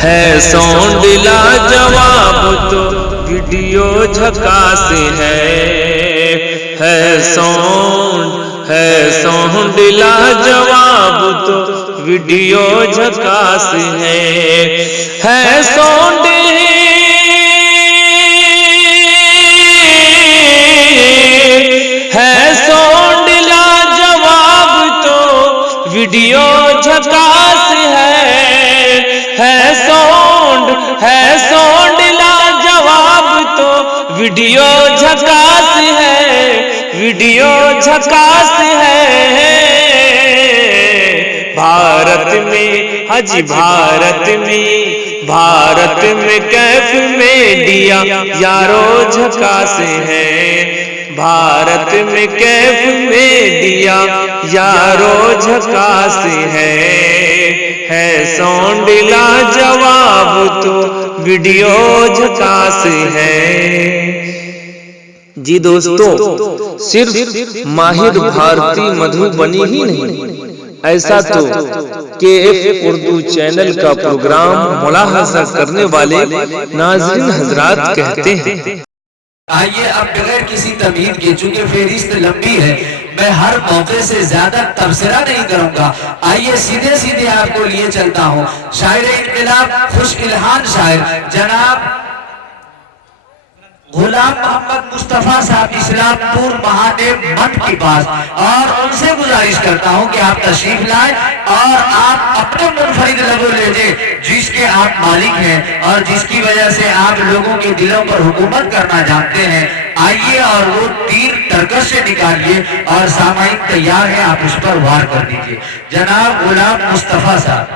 है साउंड लाजवाब तो वीडियो झकास है साउंड लाजवाब तो वीडियो झकास है साउंड लाजवाब तो वीडियो झकास है साउंड लाजवाब तो वीडियो झकास है भारत में हाजी भारत में कैफ में दिया यारो झकास है भारत में कैफ में दिया यारो झकास है साउंड लाजवाब तो वीडियो झकास है। जी दोस्तों, सिर्फ माहिर भारती मधुबनी ही नहीं, ऐसा तो KF उर्दू चैनल का प्रोग्राम मुलाहजा करने वाले नाज़रीन हजरात कहते हैं। आइए अब बगैर किसी तमीज़ के, चूंकि फेरिस्त लंबी है, मैं हर मौके से ज्यादा तबसरा नहीं करूंगा। आइए सीधे सीधे आपको लिए चलता हूँ। शायर इनकलाब खुश इल्हान शायर जनाब गुलाम मोहम्मद मुस्तफा साहब इस्लामपुर महादेव मठ के पास, और उनसे गुजारिश करता हूं कि आप तशरीफ लाएं और आप अपने मुनफरिद लबो लीजिए जिसके आप मालिक हैं और जिसकी वजह से आप लोगों के दिलों पर हुकूमत करना जानते हैं। आइए और वो तीर तरकश से निकालिए और सामाइन तैयार है, आप उस पर वार कर दीजिए। जनाब गुलाम मुस्तफा साहब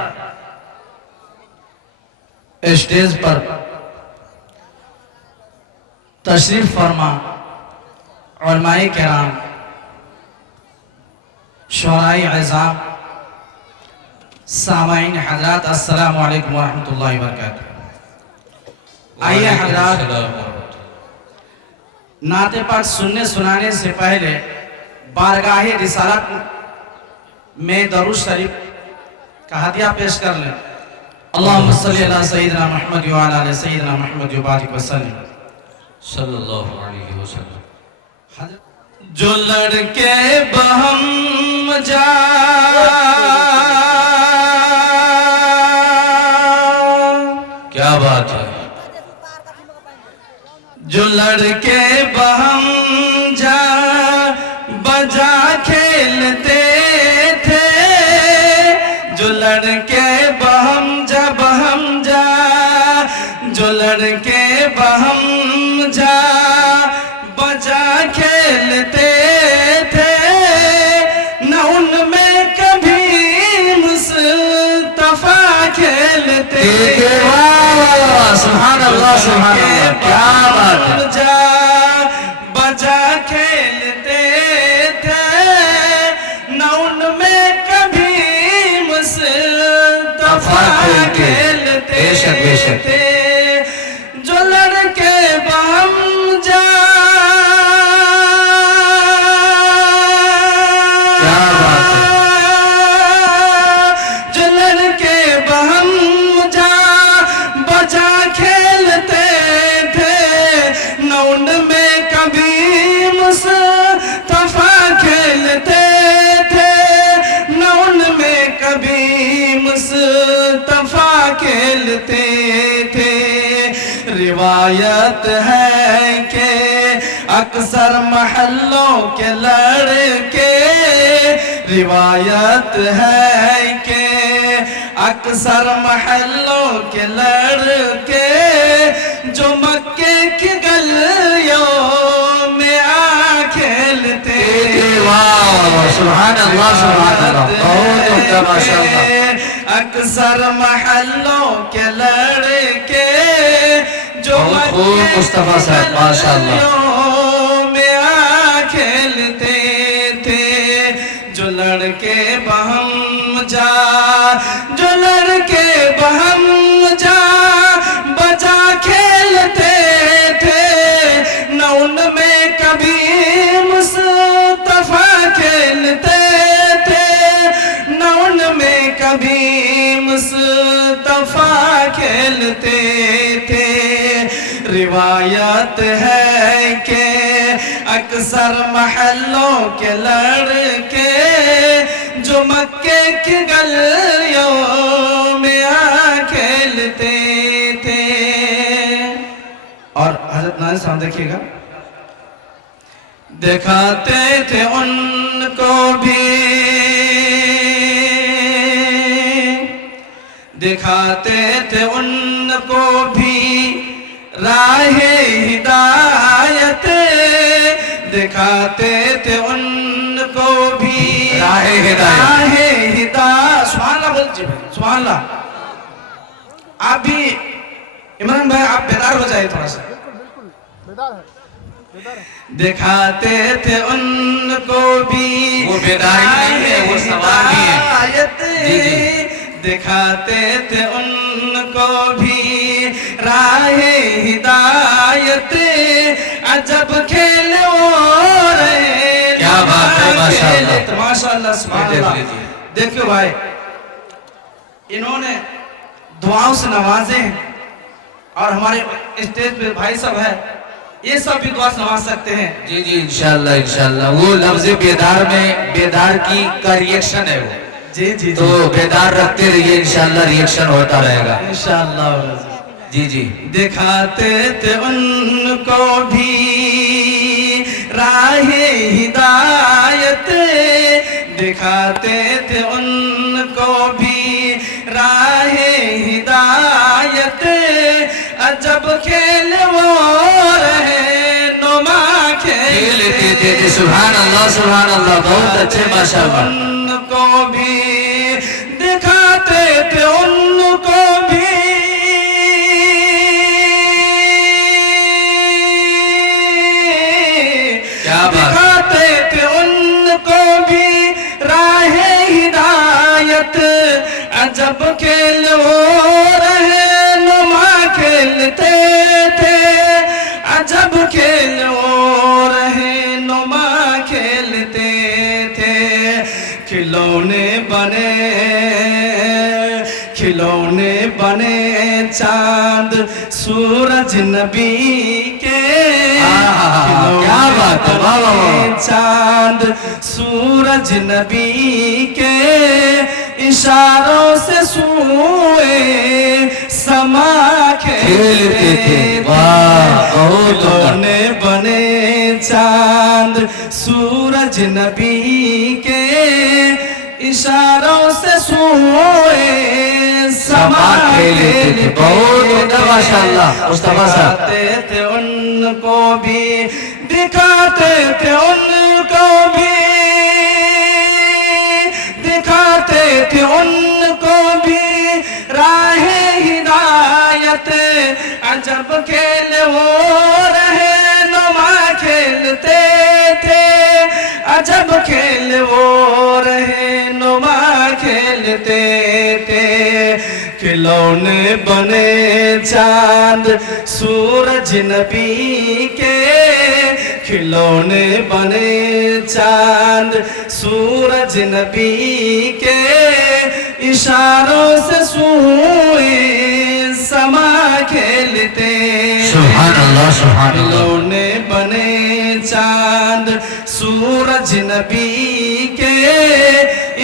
स्टेज पर तशरीफ फरमा। उलमाए किराम, शुराए अज़ाम, सामाईन हज़रात, अस्सलामु अलैकुम वरहमतुल्लाहि वबरकातुहू। आइए हज़रात, नाते पाक सुनने सुनाने से पहले बारगाहे रिसालत में दरूद शरीफ का हदिया पेश कर लें। अल्लाहुम्मा सल्ली अला सय्यिदिना मुहम्मद व अला आलि सय्यिदिना मुहम्मद व बारिक वसल्लम सल्लल्लाहु अलैहि वसल्लम। जो लड़के बहम जा क्या बात है, जो लड़के बहम जा बजा खेलते थे, जो लड़के बहम जा जो लड़के बहम जा बजा खेलते थे, न उनमें कभी मुस्तफा खेलते थे। सुभान अल्लाह, सुभान अल्लाह, क्या बात है। जा बजा खेलते थे, न उनमें कभी मुस्तफा खेलते थे। जो लड़के बहम जा जो लड़के बहम जा बजा खेलते थे, न उनमें कभी मुस्तफा खेलते थे, न उनमें कभी मुस्तफा खेलते थे। रिवायत है कि अक्सर महल्लों के लड़के, रिवायत है कि अक्सर महल्लों के लड़के जो मक्के की गलियों में आ खेलते। सुभान अल्लाह, सुभान अल्लाह, माशाअल्लाह। अक्सर महल्लों के लड़के जो मुस्तफा साहब माशाअल्लाह में आ खेलते थे, जो लड़के बहम जा जो लड़के बहम जा बजा खेलते थे, न उनमें कभी मुस्तफा खेलते थे, न उनमें कभी मुस्तफा खेलते थे। रिवायत है कि अक्सर महलों के लड़के जो मक्के की गलियों में आ खेलते थे। और हजरत नाज़िर साहब देखिएगा, दिखाते थे उनको भी, दिखाते थे उनको भी राहे हिदायत, दिखाते थे उनको भी राहे हिदायत। सुभान अल्लाह बोल, सुभान अल्लाह। आप भी इमरान भाई आप बेदार हो जाए थोड़ा सा। दिखाते थे उनको भी, वो बेदारी नहीं है, वो सवाल भी है। जी जी। दिखाते थे उनको भी राहे हिदायत, अजब खेल हो रहे। क्या बात है, माशाअल्लाह माशाअल्लाह सुभान अल्लाह। देखियो भाई, इन्होंने दुआओं से नवाजे हैं और हमारे स्टेज पे भाई सब है, ये सब भी दुआ नवाज सकते हैं। जी जी इंशाल्लाह इंशाल्लाह। वो लफ्ज बेदार में बेदार की का रिएक्शन है वो। जी जी तो बेदार रखते रहिए, इंशाल्लाह रिएक्शन होता रहेगा इंशाल्लाह। जी जी। दिखाते थे उनको भी राहे हिदायत, दिखाते थे उनको भी राहे हिदायत, अजब खेल वो रहे नुमा खेलते थे। सुभान अल्लाह सुभान अल्लाह, बहुत अच्छे माशाअल्लाह। उनको भी दिखाते थे उनको भी दिखाते थे उनको भी राहे हिदायत, अजब खेल हो रहे नुमा खेलते थे, अजब खेल हो रहे नुमा खेलते थे। खिलौने बने, खिलौने बने चांद सूरज नबी के, क्या बात है, वाह वाह वाह। चांद सूरज नबी के, इशारों से सुए समा खेलते थे। खिलौने बने चांद सूरज नबी के, इशारों से सोए समा खेलते। बहुत माशाअल्लाह मुस्तफा साहब। दिखाते थे उनको भी, दिखाते थे उनको भी, दिखाते थे उनको भी राहे हिदायत, अजब खेल हो रहे नुमा खेलते थे, अजब खेल वो रहे नुमा खेलते थे। खिलौने बने चांद सूरज नबी के, खिलौने बने चांद सूरज नबी के, इशारों से सुए समा खेलते। सुभान अल्लाह सुभान अल्लाह। खिलौने बने चांद सूरज नबी के,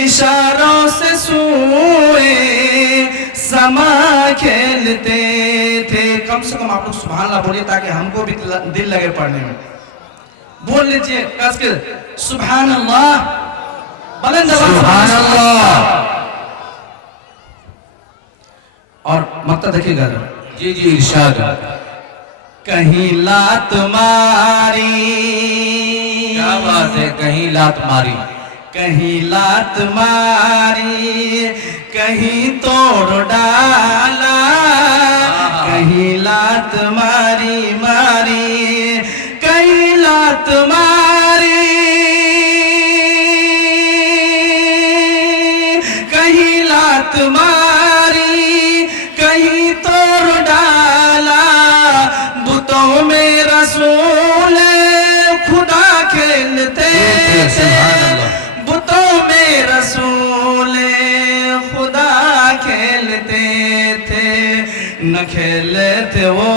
इशारों से सुए समा खेलते थे। कम से कम आप लोग सुभान अल्लाह बोलिए ताकि हमको भी दिल लगे पढ़ने में। बोल लीजिए कस के सुभान अल्लाह, बुलंद आवाज सुभान अल्लाह। और मक्ता देखिएगा जी जी इरशाद। कहीं लात मारी, क्या बात है, कहीं लात मारी, कहीं लात मारी, कहीं तोड़ डाला, कहीं लात मारी मारी, कहीं लात मारी, कहीं लात मारी, कहीं तोड़ डाला, बुतों में रसूल खुदा खेलते थे, बुतों में रसूल खुदा खेलते थे। न खेले थे वो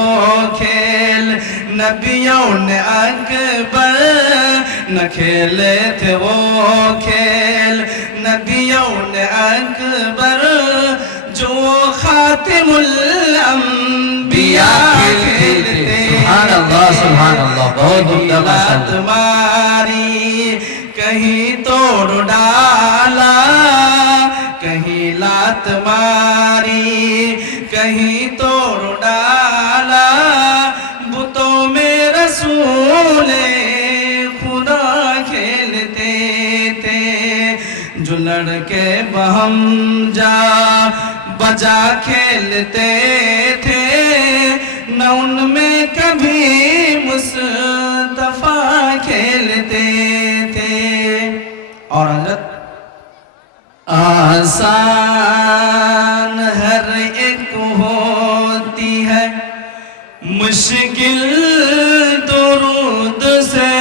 खेल नबियों ने अकबर, न खेले थे वो खेल नबियों ने अकबर, जो खातिमुल अंबिया खेलते। सुभान अल्लाह, सुभान अल्लाह, बहुत उम्दा लात मारी कहीं तोड़ डाला, कहीं लात मारी कहीं तोड़ डाला, बुतों में रसूले खुदा खेलते थे। जो लड़के बहम जा बजा खेलते थे, न उनमें कभी मुस्तफा खेलते थे। और हज़रत आसान हर एक होती है मुश्किल दुरूद से,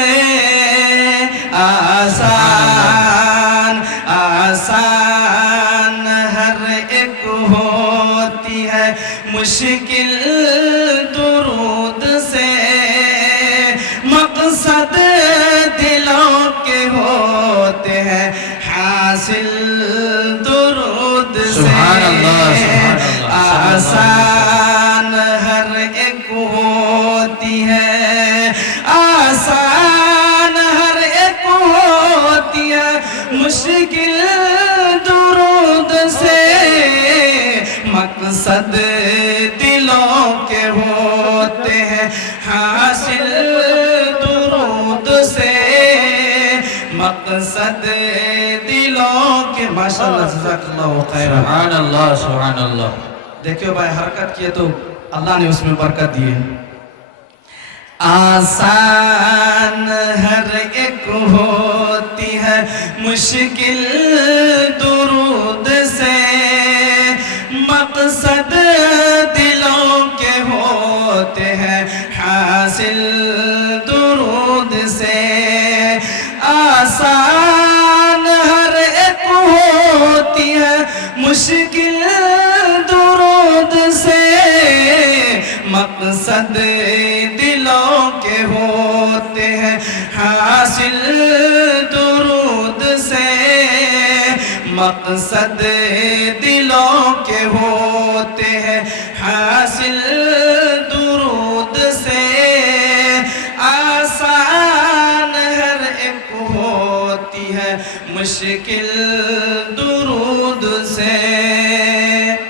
आसान आसान हर एक होती है मुश्किल दुरूद से, मकसद दिलों के होते हैं हासिल दुरूद से। सुभान अल्लाह, सुभान अल्लाह। आसान हर एक होती है, आसान हर एक होती है मुश्किल दुरूद से, मकसद दिलों के होते हैं हासिल दुरूद से, मकसद दिलों के। माशाअल्लाह, जज़ाकल्लाहु खैरन। सुभान अल्लाह, सुभान अल्लाह। देखियो भाई, हरकत किए तो अल्लाह ने उसमें बरकत दी है। आसान हर एक होती है मुश्किल दुरूद से, मकसद दिलों के होते हैं हासिल दुरूद से, आसान हर एक होती है मुश्किल दुरूद से, मकसद दिलों के होते हैं हासिल दुरूद से, मकसद दिलों के होते हैं हासिल दुरूद से, आसान हर एक होती है मुश्किल दुरूद से।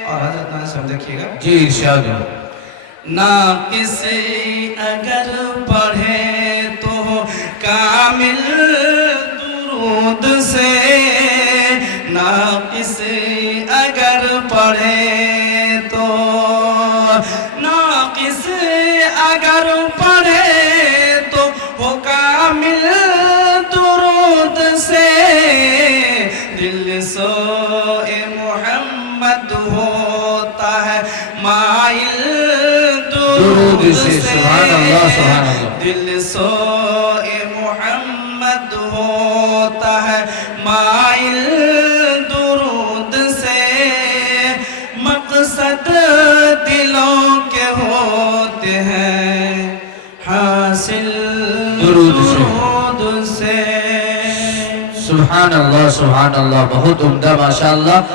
और हज़रत ना सब देखिएगा जी, इरशाद। नाक़िस अगर पढ़े तो कामिल दुरूद से, नाक़िस अगर पढ़े तो, नाक़िस अगर पढ़े तो हो कामिल दुरूद से, दिल सोए मोहम्मद होता है माइल दुरूद से। सुभान अल्लाह, सुभान अल्लाह। दिल सोए मोहम्मद होता है माइल दुरूद से, मकसद दिलों के होते हैं हासिल दुरूद से। सुभान अल्लाह, सुभान अल्लाह, बहुत उम्दा, माशाअल्लाह।